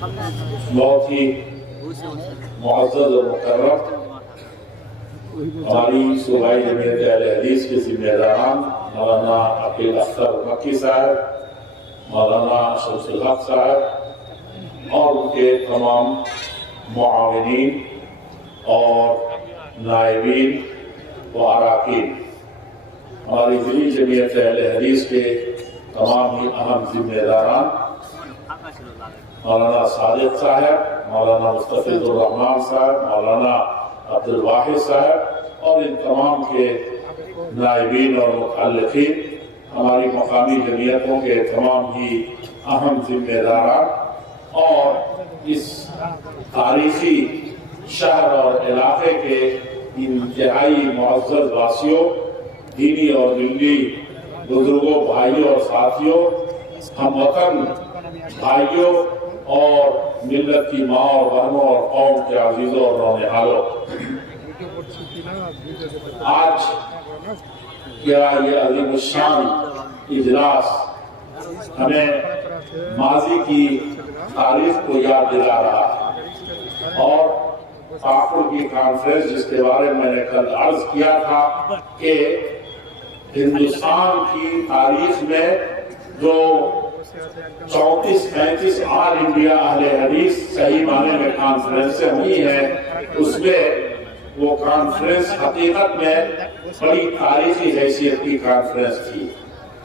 بہت ہی معزز اور مکرم ہماری صوبائی جمعیت اہل حدیث کے ذمہ داران مولانا عقیل اختر مکی صاحب، مولانا شمس الحق صاحب اور ان کے تمام معاونین اور نائبین و اراکین، ہماری ضلعی جمعیت اہل حدیث کے تمام ہی اہم ذمہ داران، مولانا صادق صاحب، مولانا مستفید الرحمان صاحب، مولانا عبد الواحد صاحب اور ان تمام کے نائبین اور متعلقین، ہماری مقامی جمعیتوں کے تمام ہی اہم ذمہ داران اور اس تاریخی شہر اور علاقے کے انتہائی معزز واسیوں، دینی اور دلی بزرگوں، بھائیوں اور ساتھیوں، ہم وطن بھائیوں اور ملت کی ماں اور بہنوں اور قوم کے عزیزوں اور نونہالوں، آج کیا یہ عظیم الشان اجلاس ہمیں ماضی کی تاریخ کو یاد دلا رہا ہے اور پاکڑ کی کانفرنس جس کے بارے میں نے کل عرض کیا تھا کہ ہندوستان کی تاریخ میں جو 34-35 آل انڈیا اہل حدیث صحیح معنی میں کانفرنسیں ہوئی ہیں، اس میں وہ کانفرنس حقیقت میں بڑی تاریخی حیثیت کی کانفرنس تھی۔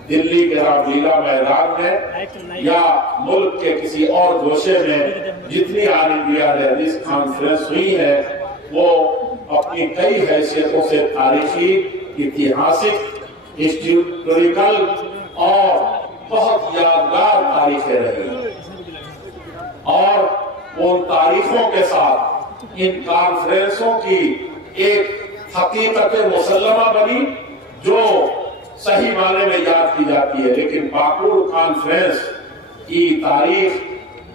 دلی کے رام لیلا میدان میں یا ملک کے کسی اور گوشے میں جتنی آل انڈیا اہل حدیث کانفرنس ہوئی ہے وہ اپنی کئی حیثیتوں سے تاریخی، اتہاسک، ہسٹوریکل اور بہت یادگار تاریخیں رہی اور ان تاریخوں کے ساتھ ان کانفرنسوں کی ایک حقیقت مسلمہ بنی جو صحیح معنی میں یاد کی جاتی ہے، لیکن پاکڑ کانفرنس کی تاریخ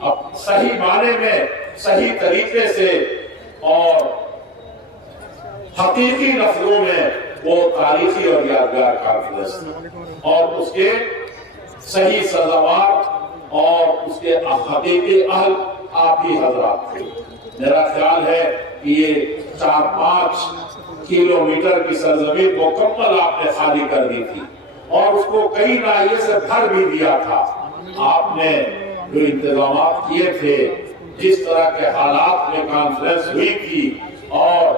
اب صحیح معنی میں صحیح طریقے سے اور حقیقی لفظوں میں وہ تاریخی اور یادگار کانفرنس اور اس کے صحیح سزاوار اور اس کے حقیقی اہل آپ ہی حضرات تھے۔ میرا خیال ہے کہ یہ 4-5 کلومیٹر کی سرزمین مکمل آپ نے خالی کر دی تھی اور اس کو کئی ناحیے سے بھر بھی دیا تھا۔ آپ نے جو انتظامات کیے تھے، جس طرح کے حالات میں کانفرنس ہوئی تھی اور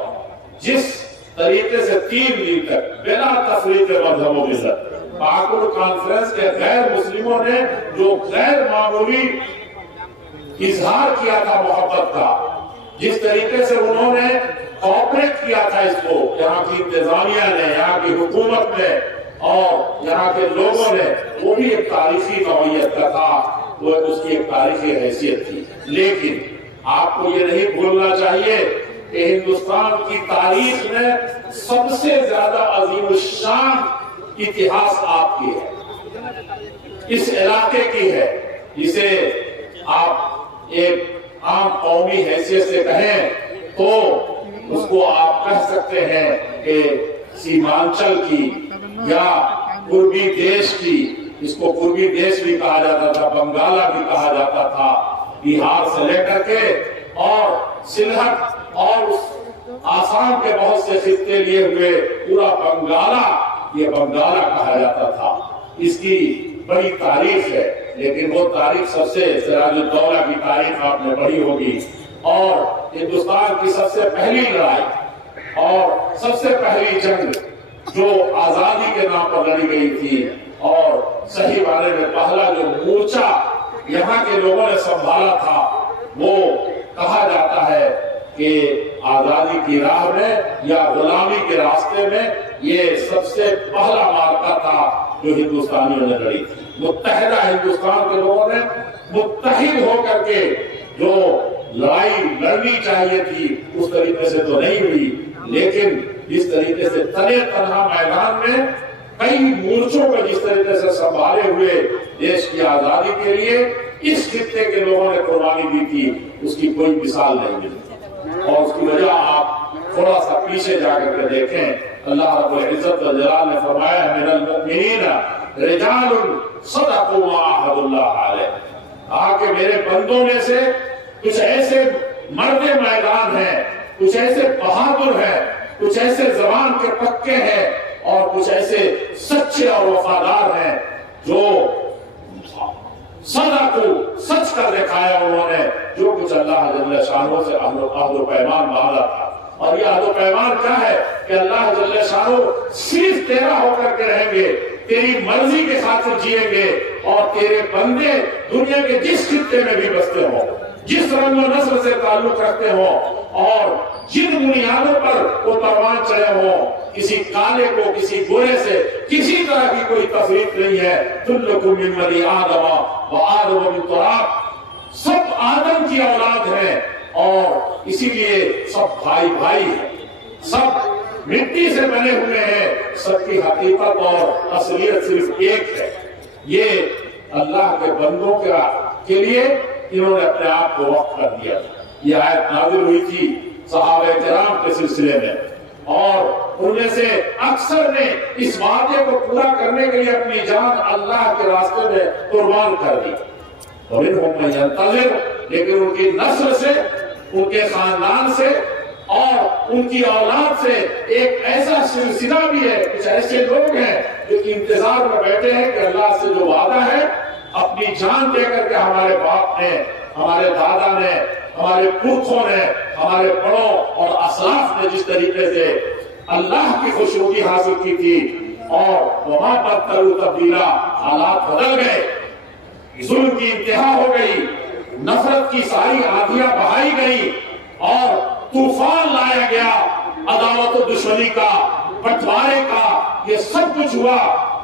جس طریقے سے 3 دن تک بلا تفریق مذہب و ملت پاکڑ کانفرنس کے غیر مسلموں نے جو غیر معمولی اظہار کیا تھا محبت کا، جس طریقے سے انہوں نے کوآپریٹ کیا تھا اس کو، یہاں کی انتظامیہ نے، یہاں کی حکومت نے اور یہاں کے لوگوں نے، وہ بھی ایک تاریخی نوعیت کا تھا، وہ اس کی ایک تاریخی حیثیت تھی۔ لیکن آپ کو یہ نہیں بھولنا چاہیے کہ ہندوستان کی تاریخ میں سب سے زیادہ عظیم الشان اتہاس آپ کی ہے، اس علاقے کی ہے، جسے آپ ایک عام قومی حیثیت سے کہیں تو اس کو آپ کہہ سکتے ہیں کہ سیمانچل کی یا پوربی دیش کی، اس کو پوربی دیش بھی کہا جاتا تھا، بنگالہ بھی کہا جاتا تھا، بہار سے لے کر کے اور سلہٹ اور اس آسام کے بہت سے خطے لیے ہوئے پورا بنگالہ، یہ بنگالہ کہا جاتا تھا۔ اس کی بڑی تاریخ ہے، لیکن وہ تاریخ سب سے سراج الدولہ کی تاریخ آپ نے پڑھی ہوگی اور ہندوستان کی سب سے پہلی لڑائی اور سب سے پہلی جنگ جو آزادی کے نام پر لڑی گئی تھی اور صحیح معنی میں پہلا جو مورچہ یہاں کے لوگوں نے سنبھالا تھا، وہ کہا جاتا ہے کہ آزادی کی راہ میں یا غلامی کے راستے میں یہ سب سے پہلا معرکہ تھا جو ہندوستانیوں نے لڑی تھی۔ متحدہ ہندوستان کے لوگوں نے متحد ہو کر کے جو لڑائی لڑنی چاہیے تھی اس طریقے سے تو نہیں ہوئی، لیکن جس طریقے سے تنے تنہا میدان میں کئی مورچوں کو جس طریقے سے سنبھالے ہوئے دیش کی آزادی کے لیے اس خطے کے لوگوں نے قربانی دی تھی، اس کی کوئی مثال نہیں ملتی۔ اور اس کی وجہ آپ تھوڑا سا پیچھے جا کر کے دیکھیں، اللہ رب العزت والجلال نے فرمایا من المؤمنین رجال صدقوا ما عاهدوا اللہ علیہ، کہ میرے بندوں میں سے کچھ ایسے مرد میدان ہیں، کچھ ایسے بہادر ہیں، کچھ ایسے زبان کے پکے ہیں، اور کچھ ایسے سچے اور وفادار ہیں جو سدا کو سچ کر دکھایا انہوں نے، جو کچھ اللہ جل شانہ سے عہد و پیمان باندھا تھا۔ اور یہ عہد و پیمان کیا ہے کہ اللہ جل شانہ صرف تیرا ہو کر کے رہیں گے، تیری مرضی کے ساتھ جئیں گے، اور تیرے بندے دنیا کے جس خطے میں بھی بستے ہوں، جس رنگ و نسل سے تعلق رکھتے ہوں، اور جن بنیادوں پر وہ پروان چڑھے ہوں، کسی کالے کو کسی گورے سے کسی طرح کی کوئی تفریق نہیں ہے۔ کلکم من بنی آدم وآدم من تراب، سب آدم کی اولاد ہیں، اور اسی لیے سب بھائی بھائی ہیں، سب مٹی سے بنے ہوئے ہیں، سب کی حقیقت اور اصلیت صرف ایک ہے۔ یہ اللہ کے بندوں کے لیے انہوں نے اپنے آپ کو وقف کر دیا۔ یہ آیت نازل ہوئی تھی صحابہ کرام کے سلسلے میں، اور ان میں سے اکثر نے اس وعدے کو پورا کرنے کے لیے اپنی جان اللہ کے راستے میں قربان کر دی۔ اور انہوں نے ينتظر، لیکن ان کی نسل سے، ان کے خاندان سے اور ان کی اولاد سے ایک ایسا سلسلہ بھی ہے، کچھ ایسے لوگ ہیں جو انتظار میں بیٹھے ہیں کہ اللہ سے جو وعدہ ہے، اپنی جان دے کر کے ہمارے باپ نے، ہمارے دادا نے، ہمارے پرکھوں نے، ہمارے بڑوں اور اسلاف نے جس طریقے سے اللہ کی خوشنودی حاصل کی تھی، اور وہاں پر تلو تبدیلا، حالات بدل گئے، ظلم کی انتہا ہو گئی، نفرت کی ساری آندھیاں بہائی گئی، اور طوفان لایا گیا عداوت و دشمنی کا، بٹوارے کا، یہ سب کچھ ہوا،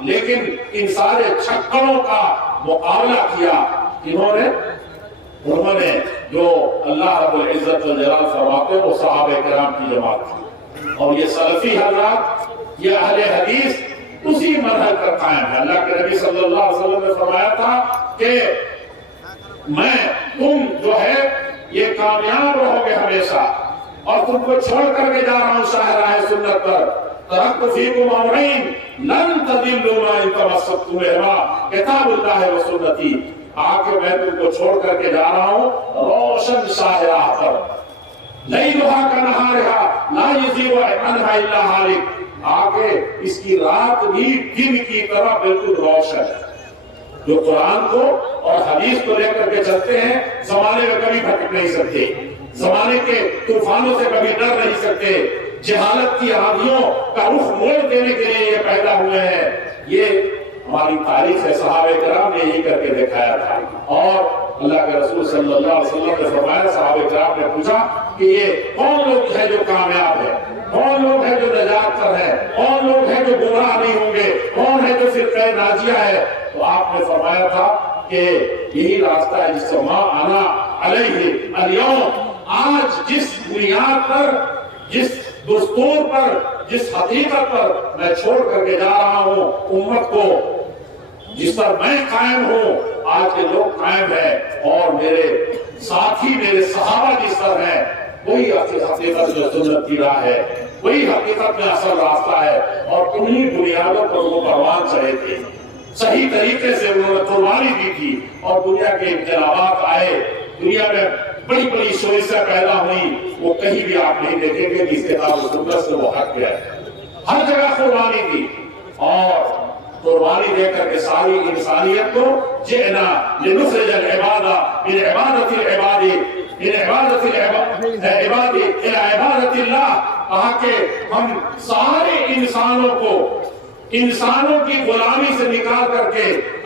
لیکن ان سارے چھکڑوں کا مقابلہ کیا انہوں نے جو اللہ رب العزت والجلال فرماتے ہیں، وہ صحابہ کرام کی جماعت تھی۔ اور یہ سلفی حضرات، یہ اہل حدیث اسی منہج پر قائم ہے۔ اللہ کے نبی صلی اللہ علیہ وسلم نے فرمایا تھا کہ تم جو ہے یہ کامیاب رہو گے ہمیشہ، اور تم کو چھوڑ کر کے جا رہا ہوں شاہراہ سنت پر۔ ترکت فیکم امرین لن تضلوا ما ان تمسکتم بہما کتاب اللہ و سنتی، آگے میں تم کو چھوڑ کر کے جا رہا ہوں روشن شاہراہ پر، لیلھا کنہارھا لا یزیغ عنھا الا ہالک، آگے اس کی رات بھی دن کی طرح بالکل روشن ہے۔ جو قرآن کو اور حدیث کو لے کر کے چلتے ہیں، زمانے میں کبھی بھٹک نہیں سکتے، زمانے کے طوفانوں سے کبھی ڈر نہیں سکتے، جہالت کی آندھیوں کا رخ موڑ دینے کے لیے یہ پیدا ہوئے ہیں۔ یہ ہماری تاریخ ہے، صحابہ کرام نے یہی کر کے دکھایا تھا۔ اور اللہ کے رسول صلی اللہ علیہ وسلم نے فرمایا، صحابہ کرام نے پوچھا کہ یہ کون لوگ ہیں جو کامیاب ہیں، کون لوگ ہیں جو نجات پر ہیں، کون لوگ ہیں جو گمراہ نہیں ہوں گے، کون ہے جو فرقہ ناجیہ ہے؟ تو آپ نے فرمایا تھا کہ یہی راستہ ہے جس سے ما انا علیہ اليوم، آج جس بنیاد پر، جس دستور پر، جس حقیقت پر میں چھوڑ کر کے جا رہا ہوں امت کو، جس پر میں قائم ہوں، آج کے لوگ قائم ہیں، اور میرے ساتھی، میرے صحابہ جس پر ہیں، وہی حقیقت جو سنت کی راہ ہے، وہی حقیقت میں اصل راستہ ہے، اور انہی بنیادوں پر وہ پروان چڑھے تھے۔ صحیح طریقے سے انہوں نے قربانی دی تھی، اور دنیا کے انقلابات آئے، دنیا میں بڑی بڑی شورشیں پیدا ہوئی، وہ کہیں بھی آپ نہیں دیکھیں گے جس کتاب و سنت سے وہ ہٹ گیا ہے۔ ہر جگہ قربانی دی، اور قربانی دے کر کے ساری انسانیت کو جئنا لنخرج العباد من عبادت العباد من عبادت العباد الى عبادت اللہ، کہا کہ ہم سارے انسانوں کو انسانوں کی غلامی سے نکال کر کے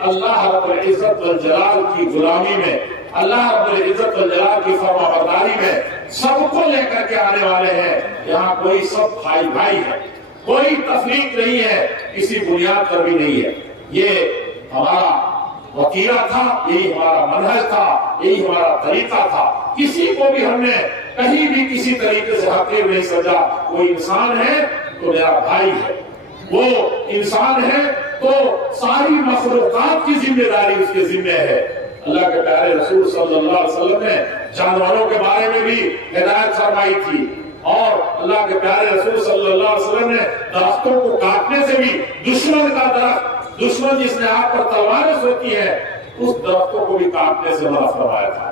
اللہ رب العزت والجلال کی غلامی میں، اللہ رب العزت والجلال کی فرما برداری میں سب کو لے کر کے آنے والے ہیں۔ یہاں کوئی سب بھائی بھائی ہے، کوئی تفریق نہیں ہے، کسی بنیاد پر بھی نہیں ہے۔ یہ ہمارا وتیرہ تھا، یہی ہمارا منہج تھا، یہی ہمارا طریقہ تھا۔ کسی کو بھی ہم نے کہیں بھی کسی طریقے سے حقیر نہیں سمجھا۔ کوئی انسان ہے تو میرا بھائی ہے، وہ انسان ہے تو ساری مخلوقات کی ذمہ داری اس کے ذمہ ہے۔ اللہ کے پیارے رسول صلی اللہ علیہ وسلم نے جانوروں کے بارے میں بھی ہدایت فرمائی تھی، اور اللہ کے پیارے رسول صلی اللہ علیہ وسلم نے درختوں کو کاٹنے سے بھی، دشمن کا درخت، دشمن جس نے آپ پر تلواریں سوتی ہے، اس درختوں کو بھی کاٹنے سے منع فرمایا تھا۔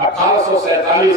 1847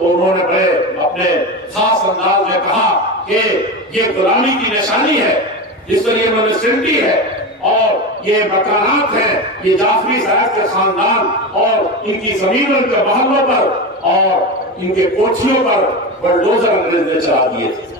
تو انہوں نے بڑے اپنے خاص انداز میں کہا کہ یہ غلامی کی نشانی ہے، جس پر یہ منسٹریٹی ہے، اور یہ مکانات ہیں، یہ جعفری صاحب کے خاندان اور ان کی زمینوں کے محلوں پر اور ان کے کوٹھیوں پر بلڈوزر انگریز نے چلا دیے تھے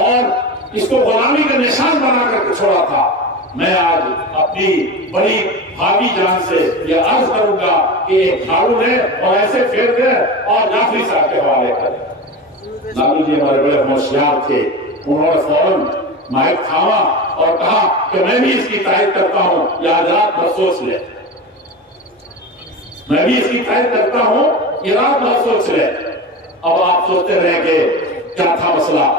اور اس کو غلامی کا نشان بنا کر کے چھوڑا تھا۔ میں آج اپنی بڑی بھابھی جان سے یہ عرض کروں گا کہ ایک جھاڑو لے اور ایسے پھیر دے اور جعفری صاحب کے حوالے کرے۔ لالو جی ہمارے بڑے ہوشیار تھے، انہوں نے فوراً مائک تھاما اور کہا کہ میں بھی اس کی تائید کرتا ہوں، یہ رات بھر سوچ لے، میں بھی اس کی تائید کرتا ہوں، یہ رات بھر سوچ لے۔ اب آپ سوچتے رہیں کہ کیا تھا مسئلہ،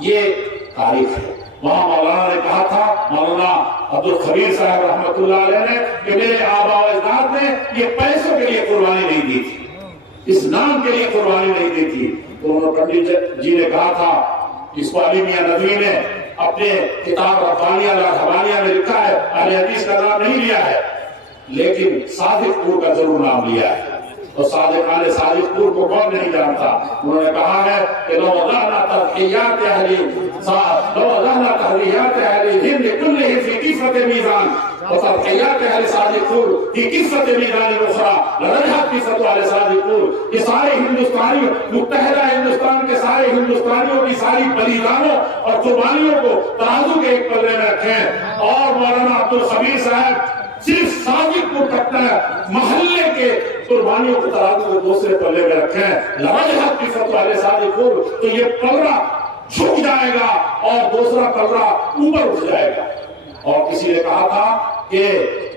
یہ تاریخ ہے۔ وہاں مولانا نے کہا تھا، مولانا عبدالخبیر صاحب رحمۃ اللہ علیہ نے، کہ میرے آباء و اجداد نے یہ پیسوں کے لیے قربانی نہیں دی تھی، اس نام کے لیے قربانی نہیں دی تھی۔ تو انہوں نے پنڈت جی نے کہا تھا، اس کو علی میاں ندوی نے اپنے کتاب ربانیہ رہبانیہ میں لکھا ہے، اہل حدیث کا نام نہیں لیا ہے لیکن صادق پور کا ضرور نام لیا ہے، اور صادقان صادق پور کو کون نہیں جانتا۔ انہوں نے کہا ہے کہ لو وضعنا تضحیات اہل ہند کلہم فی کفۃ میزان وتضحیات اہل صادق پور فی کفۃ میزان اخری لرجحت کفۃ اہل صادق پور۔ یہ سارے ہندوستانی، متحدہ ہندوستان کے سارے ہندوستانیوں کی ساری بلیدانوں اور قربانیوں کو ترازو کے ایک پلے میں رکھیں، اور مولانا عبدالخبیر صاحب صرف صادق پور تک محلے کے قربانیوں کو ترازو کے دوسرے پلے میں رکھیں، لرجحت کفۃ اہل صادق پور، تو یہ پلڑا جھک جائے گا اور دوسرا پلڑا اوپر اٹھ جائے گا۔ اور کسی نے کہا تھا کہ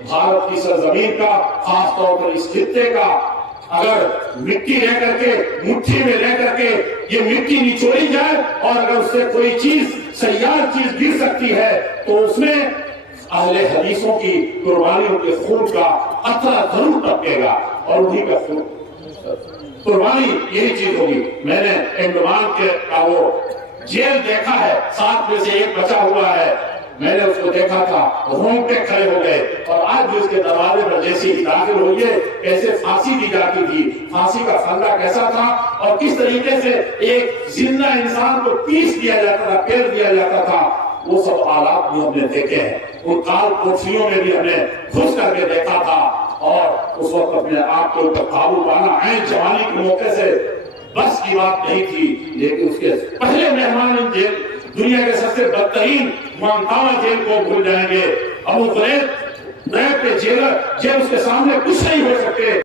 بھارت کی سرزمین کا، خاص طور پر اس خطے کا، اگر مٹی لے کر کے مٹھی میں لے کر کے یہ مٹی نچوڑی جائے اور اگر اس سے کوئی چیز سیال چیز گر سکتی ہے تو اس میں اہل حدیثوں کی قربانیوں کے خون کا قطرہ ضرور ٹپکے گا، اور انہی کا خون قربانی یہی چیز ہوگی۔ میں نے انڈمان کے وہ جیل دیکھا ہے، 7 میں سے ایک بچا ہوا ہے، میں نے اس کو دیکھا تھا، رونگٹے کھڑے ہو گئے، اور آج بھی اس کے دروازے پر جیسی داخل ہوئیے کیسے پھانسی دی جاتی تھی، پھانسی کا پھندا کیسا تھا، اور کس طریقے سے ایک زندہ انسان کو پیس دیا جاتا تھا، پھیر دیا جاتا تھا، وہ سب آلات بھی ہم نے دیکھے ہیں۔ ان کال کوٹھیوں میں بھی ہم نے گھس کر کے دیکھا تھا، اور اس وقت اپنے آپ کے اوپر قابو پانا عین جوانی کے موقع سے بس کی بات نہیں تھی، لیکن اس کے پہلے مہمان ان جیل، دنیا کے سب سے بدترین گوانتانامو جیل کو بھول جائیں گے۔ ابو غریب کے جیل اس کے سامنے کچھ نہیں ہو سکتے۔